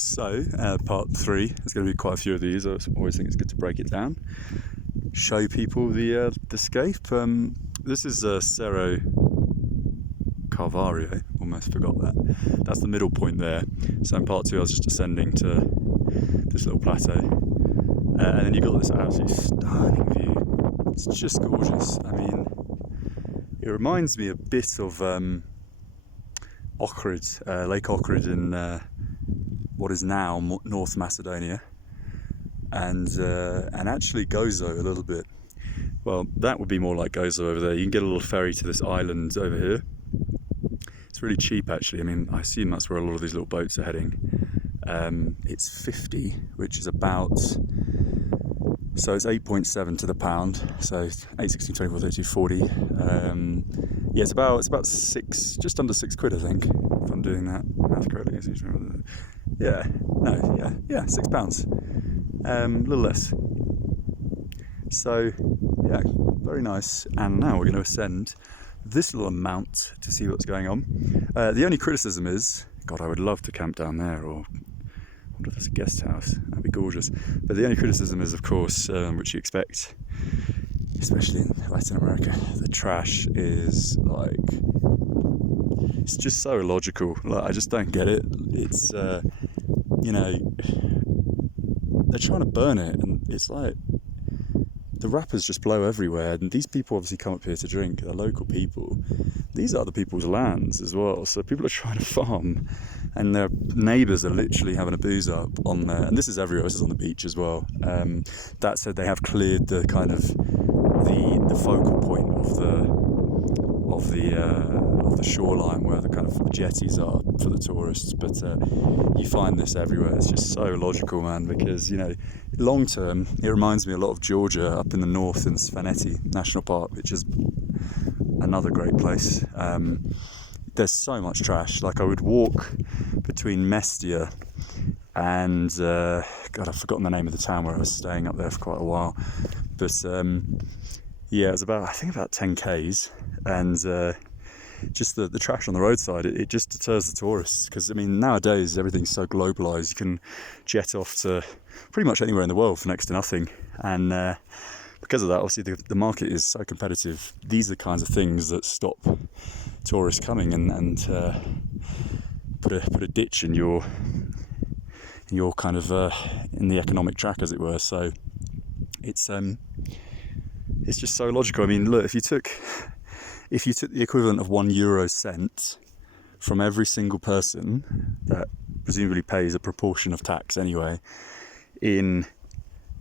So, part 3, there's going to be quite a few of these. I always think it's good to break it down, show people the scape. This is Cerro Calvario, almost forgot that. That's the middle point there. So in part 2 I was just ascending to this little plateau. And then you've got this absolutely stunning view. It's just gorgeous. I mean, it reminds me a bit of Ohrid, Lake Ohrid in what is now North Macedonia, and actually Gozo a little bit. Well, that would be more like Gozo over there. You can get a little ferry to this island over here. It's really cheap actually. I mean, I assume that's where a lot of these little boats are heading. It's 50, which is about, so it's 8.7 to the pound, so 8, 16, 24, 32, 40. Yeah, it's about 6, just under 6 quid, I think, if I'm doing that math correctly. Yeah, no, yeah, £6. A little less. So, yeah, very nice. And now we're going to ascend this little mount to see what's going on. The only criticism is, God, I would love to camp down there, or I wonder if there's a guest house. That'd be gorgeous. But the only criticism is, of course, which you expect, especially in Latin America, the trash is like, it's just so illogical. Like, I just don't get it. It's, you know, they're trying to burn it, and it's like, the wrappers just blow everywhere, and these people obviously come up here to drink. They're local people. These are other people's lands as well, so people are trying to farm, and their neighbours are literally having a booze up on there. And this is everywhere. This is on the beach as well. That said, they have cleared the kind of the focal point of the shoreline where the kind of jetties are for the tourists. But you find this everywhere. It's just so logical, man, because, you know, long term it reminds me a lot of Georgia up in the north in Svaneti National Park, which is another great place. There's so much trash. Like, I would walk between Mestia and God, I've forgotten the name of the town where I was staying up there for quite a while, but yeah, it was about, I think, about 10 k's, and just the trash on the roadside, it just deters the tourists, because I mean, nowadays everything's so globalized. You can jet off to pretty much anywhere in the world for next to nothing, and because of that, obviously the market is so competitive. These are the kinds of things that stop tourists coming and put a ditch in your kind of in the economic track, as it were. So it's just so logical. I mean, look, if you took the equivalent of €1 from every single person that presumably pays a proportion of tax anyway in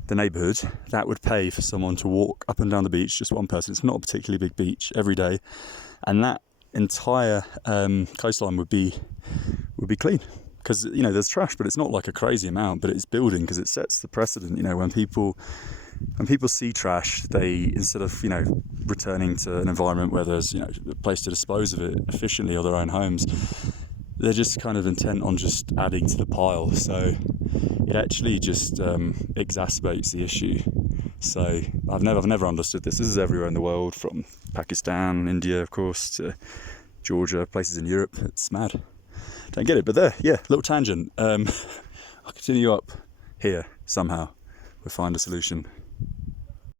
the neighbourhood, that would pay for someone to walk up and down the beach, just one person. It's not a particularly big beach, every day, and that entire coastline would be clean. Because, you know, there's trash, but it's not like a crazy amount, but it's building, because it sets the precedent. You know, when people see trash, they, instead of, you know, returning to an environment where there's, you know, a place to dispose of it efficiently, or their own homes, they're just kind of intent on just adding to the pile. So it actually just exacerbates the issue. So I've never understood this. This is everywhere in the world, from Pakistan, India, of course, to Georgia, places in Europe. It's mad. Don't get it, but there, yeah, little tangent. I'll continue up here somehow. We'll find a solution.